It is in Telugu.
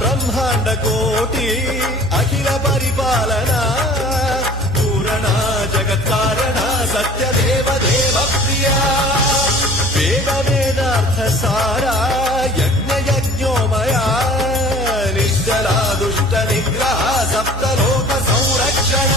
బ్రహ్మాండ కోటి అఖిల పరిపాలన పూరణ జగత్కారణ సత్యదేవ దేవ ప్రియ వేద వేదార్థ సారా యజ్ఞ యజ్ఞోమయా నిశ్చలా దుష్ట నిగ్రహ సప్తలోక సంరక్షణ